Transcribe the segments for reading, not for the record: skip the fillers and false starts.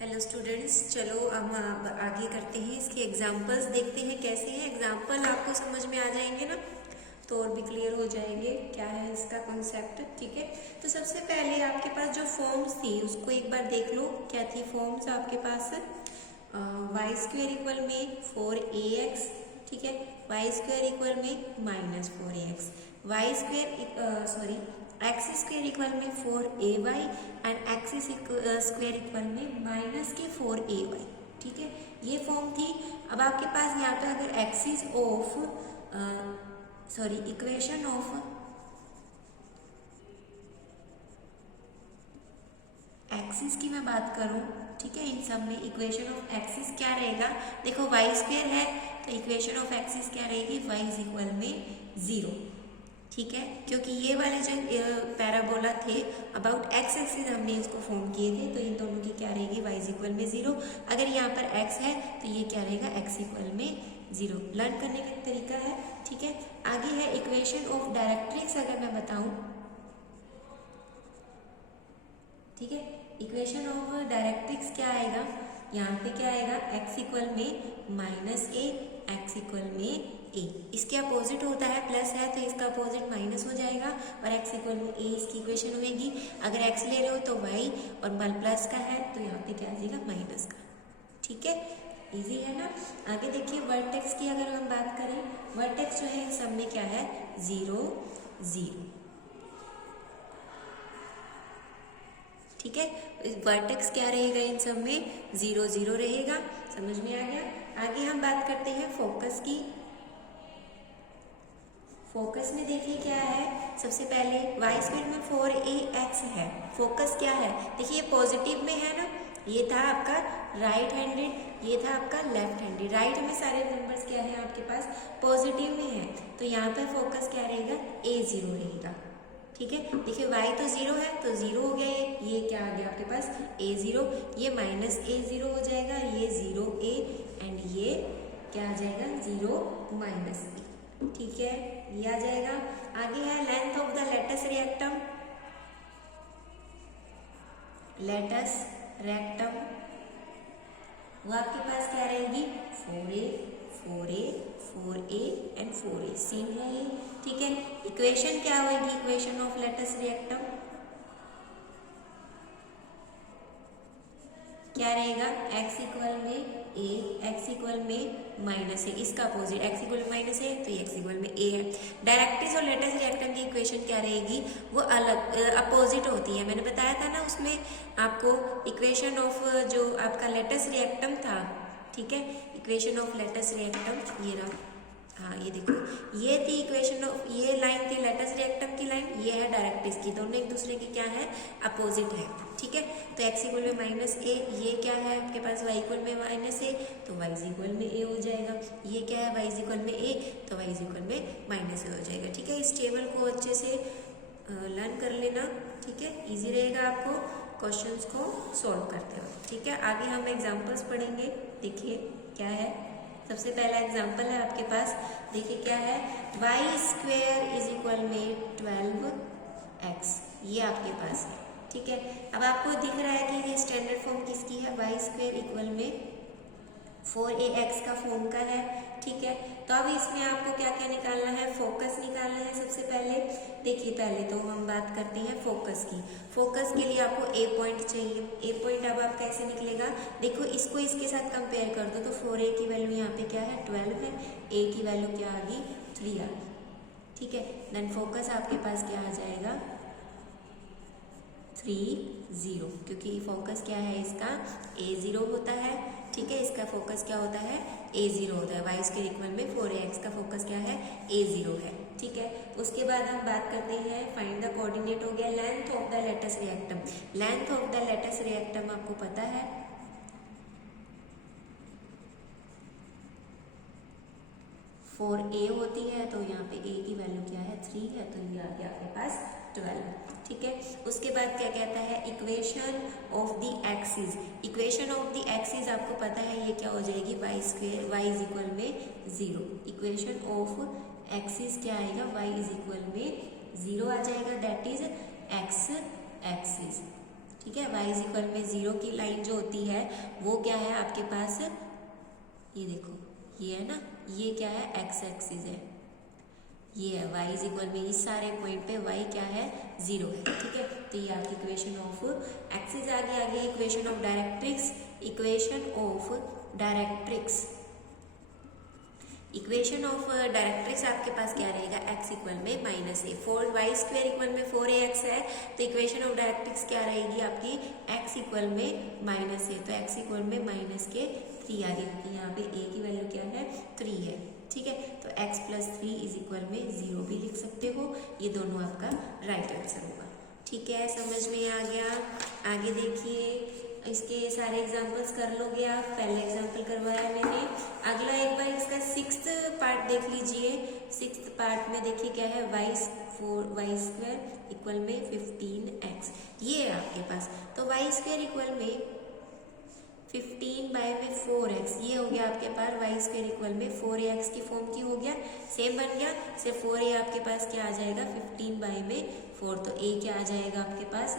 Hello students, चलो हम आगे करते हैं। इसके एग्जाम्पल्स देखते हैं कैसे हैं। एग्जाम्पल आपको समझ में आ जाएंगे ना, तो और भी क्लियर हो जाएंगे क्या है इसका कॉन्सेप्ट। ठीक है, तो सबसे पहले आपके पास जो फॉर्म्स थी उसको एक बार देख लो। क्या थी फॉर्म्स आपके पास? वाई स्क्वेयर इक्वल में 4ax, ठीक है, वाई स्क्वेयर इक्वल में -4ax, Y square X square equal में 4ay and x square equal में -4ay। ठीक है, ये फॉर्म थी। अब आपके पास यहाँ पे अगर axis of equation of axis की मैं बात करूं, ठीक है, इन सब में इक्वेशन ऑफ एक्सिस क्या रहेगा? देखो वाई स्क्वेयर है तो इक्वेशन ऑफ एक्सिस क्या रहेगी? वाई इज इक्वल में 0। ठीक है, क्योंकि ये वाले जो पैराबोला थे अबाउट एक्स एक्सिस हमने इसको फॉर्म किए थे, तो इन दोनों की क्या रहेगी? वाई इज इक्वल में 0। अगर यहाँ पर एक्स है तो ये क्या रहेगा? एक्स इक्वल में 0। लर्न करने का तरीका है। ठीक है, आगे है इक्वेशन ऑफ डायरेक्ट्रिक्स। अगर मैं बताऊं, ठीक है, इक्वेशन ऑफ डायरेक्ट्रिक्स क्या आएगा? यहाँ पे क्या आएगा? x इक्वल में -a, x इक्वल में a। इसके अपोजिट होता है, प्लस है तो इसका अपोजिट माइनस हो जाएगा और x इक्वल में a इसकी इक्वेशन होगी। अगर x ले रहे हो तो y और प्लस का है तो यहाँ पे क्या आ जाएगा? माइनस का। ठीक है, इजी है ना। आगे देखिए वर्टेक्स की अगर हम बात करें, वर्टेक्स जो है इन सब में क्या है? 0 0। ठीक है, वर्टेक्स क्या रहेगा? इन सब में 0 0 रहेगा। समझ में आ गया। आगे हम बात करते हैं फोकस की। फोकस में देखिए क्या है, सबसे पहले वाई स्क्वायर में 4ax है। फोकस क्या है? देखिए पॉजिटिव में है ना, ये था आपका राइट हैंडेड, ये था आपका लेफ्ट हैंडेड। राइट में सारे नंबर्स क्या है आपके पास? पॉजिटिव में है, तो यहाँ पर फोकस क्या रहेगा? a0 रहेगा। ठीक है, देखिए y तो 0 है तो 0 हो गया। ये क्या आ गया आपके पास? a0, ये -a0 हो जाएगा, ये 0a एंड ये क्या आ जाएगा? 0 -a। ठीक है, ये आ जाएगा। आगे है length of the latus rectum. Latus rectum वो आपके पास क्या रहेगी? 4a 4a 4a and 4a। Same है ये। ठीक है, इक्वेशन क्या होगी? इक्वेशन ऑफ लेटस रेक्टम क्या रहेगा? x इक्वल में a, x इक्वल में -a, इसका अपोजिट x इक्वल में -a तो ये x इक्वल में a है। डायरेक्ट्रिक्स और लेटस रिएक्टेंट की इक्वेशन क्या रहेगी? वो अलग अपोजिट होती है। मैंने बताया था ना उसमें आपको इक्वेशन ऑफ जो आपका लेटस रिएक्टम था। ठीक है, इक्वेशन ऑफ लेटस रिएक्टम ये रहा। हाँ, ये देखो, ये थी इक्वेशन ऑफ, ये लाइन थी लेटस रिएक्टम की लाइन, ये है डायरेक्ट्रिक्स की। दोनों एक दूसरे की क्या है? अपोजिट है। ठीक है, तो x इक्वल में -a, ये क्या है आपके पास? y इक्वल में -a तो y इक्वल में a हो जाएगा। ये क्या है? y इक्वल में a तो y इक्वल में -a हो जाएगा। ठीक है, इस टेबल को अच्छे से लर्न कर लेना। ठीक है, इजी रहेगा आपको क्वेश्चंस को सॉल्व करते हुए। ठीक है, आगे हम एग्जाम्पल्स पढ़ेंगे। देखिए क्या है, सबसे पहला एग्जाम्पल है आपके पास। देखिए क्या है, वाई स्क्वेयर इज इक्वल में 12x, ये आपके पास है। ठीक है, अब आपको दिख रहा है कि ये स्टैंडर्ड फॉर्म किसकी है? वाई स्क्वेयर इक्वल में 4ax का फॉर्म का है। ठीक है, तो अब इसमें आपको क्या क्या निकालना है? फोकस निकालना है सबसे पहले। देखिए पहले तो हम बात करते हैं फोकस की। फोकस के लिए आपको a पॉइंट चाहिए। a पॉइंट अब आप कैसे निकलेगा? देखो इसको इसके साथ कंपेयर कर दो तो 4a की वैल्यू यहाँ पे क्या है? 12 है। a की वैल्यू क्या आ गई? 3 आ गई। ठीक है, देन फोकस आपके पास क्या आ जाएगा? 3 0, क्योंकि फोकस क्या है इसका? a0 होता है। ठीक है, इसका फोकस क्या होता है? a0 होता है। वाई स्क्वायर इक्वल में 4ax का फोकस क्या है? a0 है। ठीक है, उसके बाद हम बात करते हैं फाइंड द कोऑर्डिनेट। हो गया length of the latus rectum. Length of the latus rectum आपको पता है 4a होती है, तो यहाँ पे a की वैल्यू क्या है? 3 है, तो ये आ गया आपके पास 12। ठीक है, उसके बाद क्या कहता है? Equation of the axis. Equation of the axis आपको पता है ये क्या हो जाएगी? Y square, Y is equal में 0। इक्वेशन ऑफ एक्सिस क्या आएगा? वाई इज इक्वल में 0 आ जाएगा, दैट इज एक्स एक्सिस। ठीक है। y इज इक्वल में 0 की लाइन जो होती है वो क्या है आपके पास, ये देखो ये है ना, ये क्या है x एक्सिस है, ये है y इज इक्वल में इस सारे पॉइंट पे y क्या है 0 है, ठीक है। तो ये आपकी इक्वेशन ऑफ एक्सिस आ गया। आगे equation of directrix, equation of directrix, equation of directrix आपके पास क्या रहेगा, x इक्वल में माइनस ए, 4y² इक्वल में 4ax है, तो इक्वेशन ऑफ डायरेक्ट्रिक्स क्या रहेगी आपकी, x इक्वल में माइनस ए, तो x इक्वल में माइनस के 3 आ गई, यहाँ पे a की वैल्यू क्या है 3 है, ठीक है। तो x + 3 इज इक्वल में 0 भी लिख सकते हो, ये दोनों आपका राइट आंसर होगा, ठीक है। समझ में आ गया। आगे देखिए, इसके सारे एग्जाम्पल्स कर लोगे आप, पहले एग्जाम्पल करवाया मैंने। अगला एक बार इसका 6th पार्ट देख लीजिए। 6th पार्ट में देखिए क्या है, y² इक्वल में 15x, ये है आपके पास। तो y² इक्वल में 15/4x, ये हो गया आपके पास y² इक्वल में 4ax की फॉर्म की हो गया, सेम बन गया। सिर्फ 4a आपके पास क्या आ जाएगा 15/4, तो a क्या आ जाएगा आपके पास,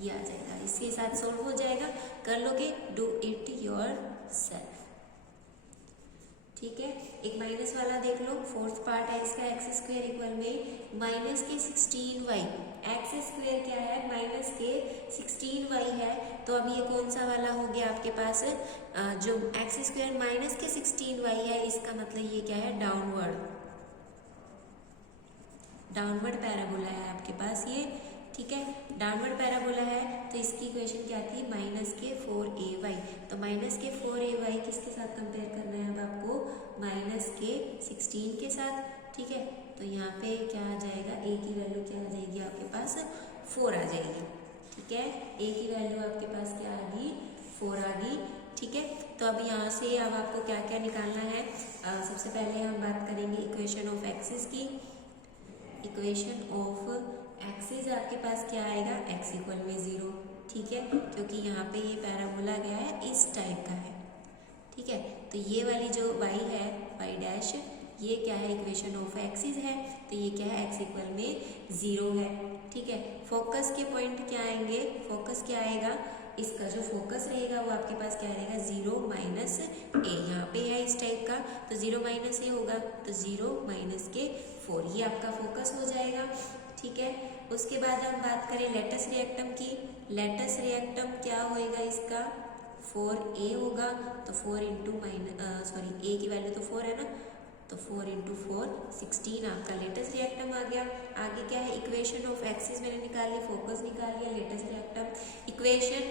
ये आ जाएगा, इसके साथ सोल्व हो जाएगा, कर लोगे, डू इट योरसेल्फ, ठीक है। एक माइनस वाला देख लो, 4th पार्ट है इसका, x² इक्वल में माइनस के 16y, x² क्या है माइनस के 16y है, तो अब ये कौन सा वाला हो गया आपके पास, जो x² माइनस के 16y है, इसका मतलब ये क्या है डाउनवर्ड पैराबोला है आपके पास ये, ठीक है। डाउनवर्ड पैराबोला है, तो इसकी इक्वेशन क्या थी, माइनस के 4ay, तो माइनस के 4ay किसके साथ कंपेयर करना है अब आपको, माइनस के 16 के साथ, ठीक है। तो यहाँ पे क्या आ जाएगा, a की वैल्यू क्या आ जाएगी आपके पास 4 आ जाएगी, ठीक है। a की वैल्यू आपके पास क्या आ गई 4 आ गई, ठीक है। तो अब यहाँ से अब आपको क्या क्या निकालना है, सबसे पहले हम बात करेंगे इक्वेशन ऑफ एक्सिस की। इक्वेशन ऑफ एक्सिस आपके पास क्या आएगा, x इक्वल में 0, ठीक है, क्योंकि यहाँ पे ये पैराबोला गया है इस टाइप का है, ठीक है। तो ये वाली जो y है y', ये क्या है इक्वेशन ऑफ एक्सिस है, तो ये क्या है x इक्वल में 0 है, ठीक है। फोकस के पॉइंट क्या आएंगे, फोकस क्या आएगा, इसका जो फोकस रहेगा वो आपके पास क्या रहेगा 0 माइनस a, यहाँ पे है इस टाइप का, तो 0 माइनस a होगा, तो 0 माइनस के 4, ये आपका फोकस हो जाएगा, ठीक है। उसके बाद हम बात करें लेटस रिएक्टम की। लेटस रिएक्टम क्या होएगा इसका 4a होगा, तो 4 इंटू a की वैल्यू तो 4 है ना, तो 4 इंटू 4 16 आपका लेटस रिएक्टम आ गया। आगे क्या है, इक्वेशन ऑफ एक्सिस मैंने निकाल लिया, फोकस निकाल लिया, latus rectum. Equation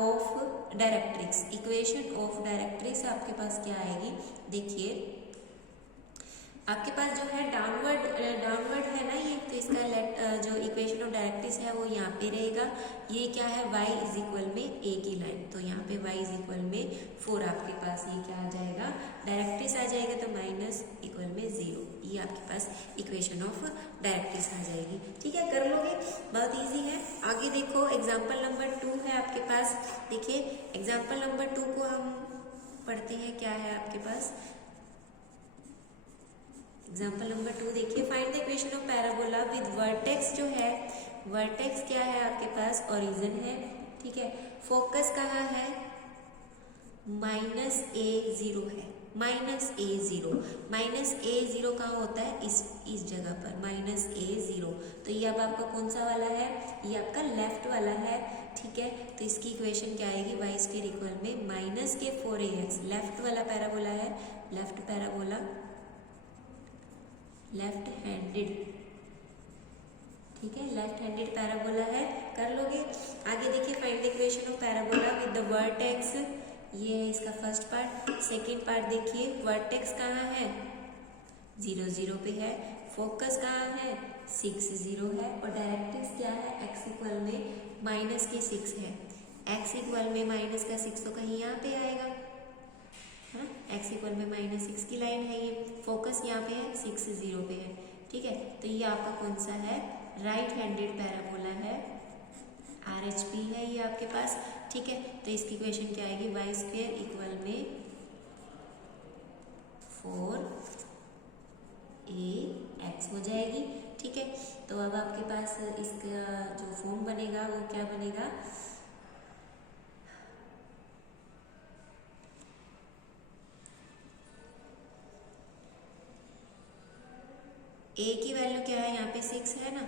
of directrix, equation of directrix आपके पास क्या आएगी, देखिए आपके पास जो है डाउनवर्ड है ना ये, तो इसका जो इक्वेशन ऑफ डायरेक्ट्रिक्स है वो यहाँ पे रहेगा। ये क्या है y इज इक्वल में a की लाइन, तो यहाँ पे y इज इक्वल में 4 आपके पास ये क्या आ जाएगा डायरेक्ट्रिक्स आ जाएगा, तो माइनस इक्वल में 0, ये आपके पास इक्वेशन ऑफ डायरेक्ट्रिक्स आ जाएगी, ठीक है। कर लोगे, बहुत ईजी है। आगे देखो एग्जाम्पल नंबर 2 है आपके पास, देखिए एग्जाम्पल नंबर 2 को हम पढ़ते हैं, क्या है आपके पास एग्जाम्पल नंबर 2, देखिए find the equation of parabola with vertex, जो है वर्टेक्स क्या है आपके पास ओरिजिन है, ठीक है। फोकस कहाँ है -a0 है, -a0 कहाँ होता है इस जगह पर -a0, तो ये अब आपका कौन सा वाला है, ये आपका लेफ्ट वाला है, ठीक है। तो इसकी इक्वेशन क्या आएगी y² इक्वल में माइनस के 4ax, लेफ्ट वाला पैराबोला है, लेफ्ट पैराबोला लेफ्ट हैंडेड, ठीक है, लेफ्ट हैंडेड पैराबोला है, कर लोगे। आगे देखिए find the equation of parabola with the vertex, ये है इसका फर्स्ट पार्ट। सेकंड पार्ट देखिए वर्टेक्स कहाँ है 0 0 पे है, फोकस कहाँ है 6 0 है, और डायरेक्ट्रिक्स क्या है x इक्वल में -6 है, x इक्वल में -6 तो कहीं यहाँ पे आएगा, x इक्वल में -6 की लाइन है, ये फोकस यहाँ पे है 6 0 पे है, ठीक है। तो ये आपका कौन सा है राइट हैंडेड पैराबोला है, RHP है ये आपके पास, ठीक है। तो इसकी इक्वेशन क्या आएगी y² इक्वल में 4 ए एक्स हो जाएगी। ठीक है, तो अब आपके पास इसका जो फॉर्म बनेगा वो क्या बनेगा, ए की वैल्यू क्या है यहाँ पे 6 है ना,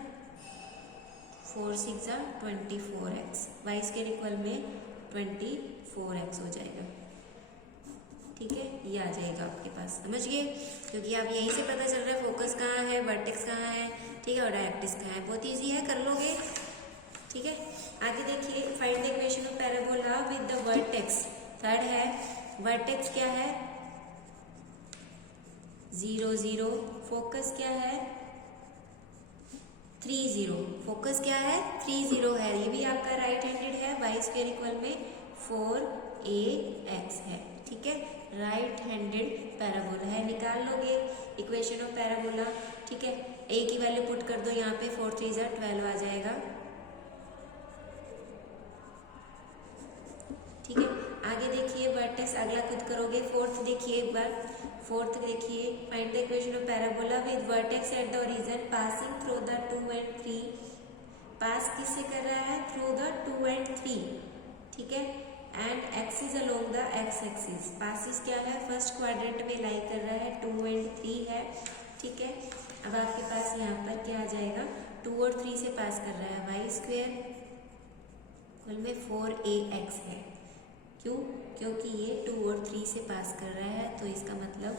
4 6 जा 24x, वाई स्क्वायर इक्वल में 24x हो जाएगा। ठीक है, ये आ जाएगा आपके पास, समझ गए, क्योंकि आप यहीं से पता चल रहा है फोकस कहाँ है, वर्टेक्स कहाँ है, ठीक है, और डायरेक्ट्रिक्स कहाँ है, बहुत ईजी है, कर लोगे। ठीक है, आगे देखिए, find the equation of parabola with the vertex. Third है, वर्टेक्स क्या है 0 0, फोकस क्या है 3 0, फोकस क्या है 3 0 है, ये भी आपका राइट हैंडेड है, वाई स्क्वायर इक्वल में 4ax है। ठीक है, राइट हैंडेड पैराबोला है, निकाल लोगे इक्वेशन ऑफ पैराबोला। ठीक है, a की वैल्यू पुट कर दो यहाँ पे, 4 3 जा 12 आ जाएगा। ठीक है, आगे देखिए वर्टेक्स, अगला खुद करोगे। फोर्थ देखिए एक बार, फोर्थ देखिए, find the equation of parabola with vertex at the origin passing through the 2 and 3। पास किससे कर रहा है, थ्रू द 2 and 3। ठीक है, and axis along the x axis, passes क्या है फर्स्ट क्वाड्रेंट में लाई कर रहा है, 2 and 3 है। ठीक है, अब आपके पास यहाँ पर क्या आ जाएगा, 2 और 3 से पास कर रहा है, वाई स्क्वायर इक्वल में 4ax है। क्यों, क्योंकि ये 2 और 3 से पास कर रहा है, तो इसका मतलब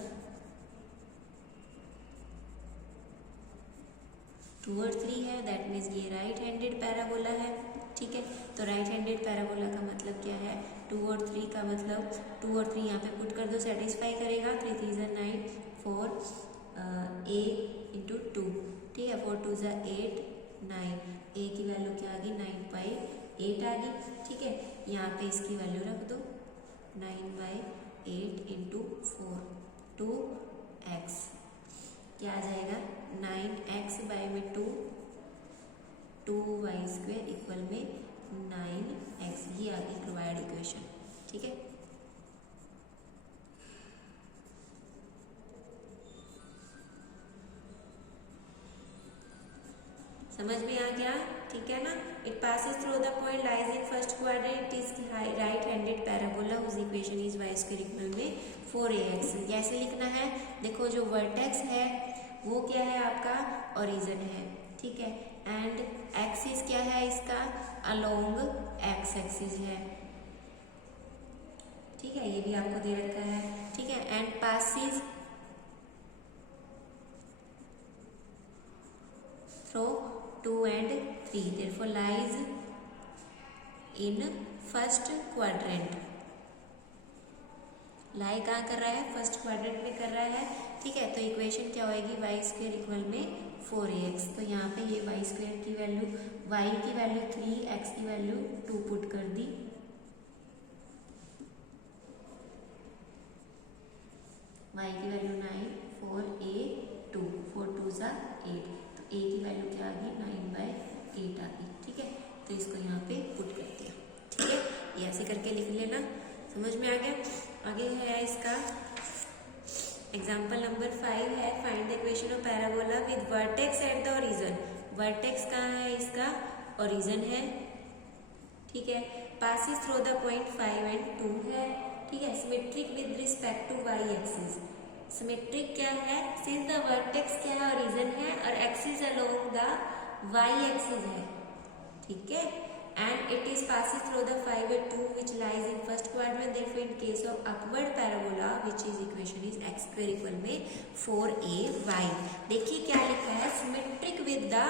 2 और 3 है, दैट मीन्स ये राइट हैंडेड पैराबोला है। ठीक है, तो राइट हैंडेड पैराबोला का मतलब क्या है, 2 और 3 का मतलब 2 और 3 यहाँ पे पुट कर दो, सेटिस्फाई करेगा, 3 3 जा 9, 4 a इंटू 2। ठीक है, 4 2 जा 8 9, a की वैल्यू क्या आ गई 9/8 आ गई। ठीक है, यहाँ पे इसकी वैल्यू रख दो, 9/8 इंटू 4 2x, क्या आ जाएगा 9x बाय में 2 2y स्क्वायर इक्वल में 9x, ये आ गई रिक्वायर्ड इक्वेशन। ठीक है, समझ में आ गया, ठीक है ना। It passes through the point lies in first quadrant, is right handed parabola whose equation is Y square equal में 4ax। कैसे लिखना है, देखो जो वर्टेक्स है वो क्या है आपका ओरिजिन है। ठीक है, एंड एक्सिस क्या है इसका, अलोंग एक्स एक्सिस है। ठीक है, ये भी आपको दे रखा है। ठीक है, and passes through 2 and 3, therefore lies in first quadrant. Lie कहाँ कर रहा है, फर्स्ट क्वाड्रेंट में कर रहा है। ठीक है, तो इक्वेशन क्या होगी, वाई स्क्वायर इक्वल में 4ax। तो यहाँ पे ये वाई स्क्वायर की वैल्यू, वाई की वैल्यू 3, एक्स की वैल्यू 2 पुट कर दी, वाई की वैल्यू 9 4a 2 4 2 जा 8, तो a की वैल्यू क्या आ गई 9/8 आ गई। ठीक है, तो इसको यहाँ पे पुट कर दिया। ठीक है, ये ऐसे करके लिख लेना, समझ में आ गया। आगे है इसका एग्जाम्पल नंबर 5 है, find the equation of parabola with vertex at the origin. Vertex कहाँ है इसका, ओरिजिन है। ठीक है, passes through the point 5 and 2 है। ठीक है, symmetric with respect to Y axis. Symmetric क्या है, सिंस द वर्टेक्स क्या है ओरिजिन है और axis along the Y axis है। ठीक है, and it is passes through the 5 and 2 which lies in first quadrant, therefore in case of upward parabola which is equation is x square equal में 4ay। देखिए क्या लिखा है, symmetric with the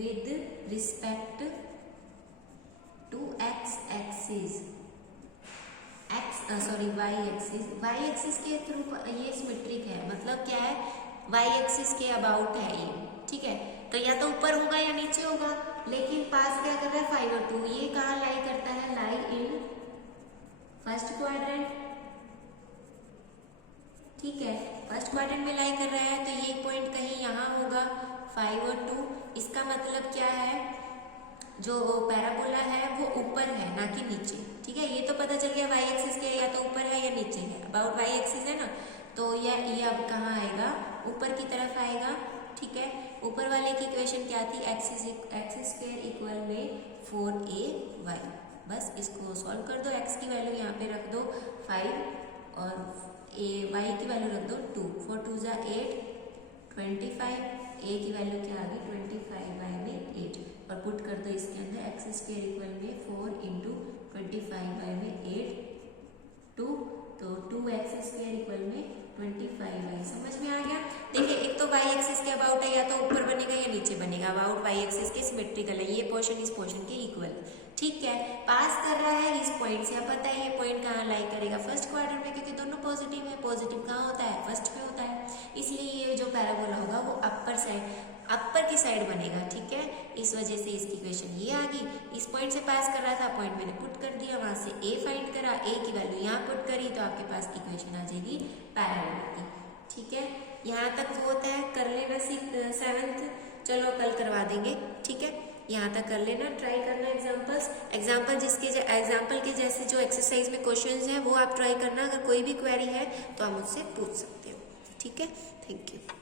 with respect to x axis, y axis के through ये symmetric है, मतलब क्या है, वाई एक्सिस के अबाउट है ये। ठीक है, तो या तो ऊपर होगा या नीचे होगा, लेकिन पास क्या कर रहा है 5 और 2, ये कहाँ लाई करता है, लाई इन फर्स्ट क्वाड्रेंट। ठीक है, फर्स्ट क्वाड्रेंट में लाई कर रहा है, तो ये पॉइंट कहीं यहाँ होगा 5 और 2। इसका मतलब क्या है, जो पैराबोला है वो ऊपर है ना कि नीचे, ठीक है। ये तो पता चल गया वाई एक्सिस के या तो ऊपर है या नीचे है, अबाउट वाई एक्सिस है ना, तो ये अब कहाँ आएगा, ऊपर की तरफ आएगा, ठीक है। ऊपर वाले की इक्वेशन क्या थी, एक्स स्क्वायर इक्वल में 4ay, बस इसको सॉल्व कर दो। एक्स की वैल्यू यहाँ पे रख दो 5 और वाई की वैल्यू रख दो 2, 4 2 ज़ा 8, 25, ए की वैल्यू क्या आ गई 25 बाई में 8 और पुट कर दो इसके अंदर, एक्स स्क्वायर इक्वल में 4 इंटू 25 बाई में 8 2, तो 2x स्क्वायर इक्वल में 25y। समझ में आ गया। देखिए एक तो y एक्सिस के अबाउट है, या तो ऊपर बनेगा या नीचे बनेगा, अबाउट y एक्सिस के सिमेट्रिकल है, ये पोर्शन इस पोर्शन के इक्वल, ठीक है। पास कर रहा है इस पॉइंट से, अब पता है ये पॉइंट कहाँ लाई करेगा, फर्स्ट क्वाड्रेंट में, क्योंकि दोनों पॉजिटिव है। पॉजिटिव कहाँ होता है, फर्स्ट में होता है, इसलिए ये जो पैराबोला होगा वो अपर की साइड बनेगा, ठीक है। इस वजह से इसकी इक्वेशन ये आ गई। इस पॉइंट से पास कर रहा था, पॉइंट मैंने पुट कर दिया, वहां से ए फाइंड करा, ए की वैल्यू यहाँ पुट करी, तो आपके पास इक्वेशन आ जाएगी पैराबोला की, ठीक है। यहाँ तक वो होता है, कर लेना 7th, चलो कल करवा देंगे, ठीक है। यहाँ तक कर लेना, ट्राई करना एग्जाम्पल के जैसे जो एक्सरसाइज में क्वेश्चंस हैं वो आप ट्राई करना। अगर कोई भी क्वेरी है तो आप मुझसे पूछ सकते हो, ठीक है। Thank you.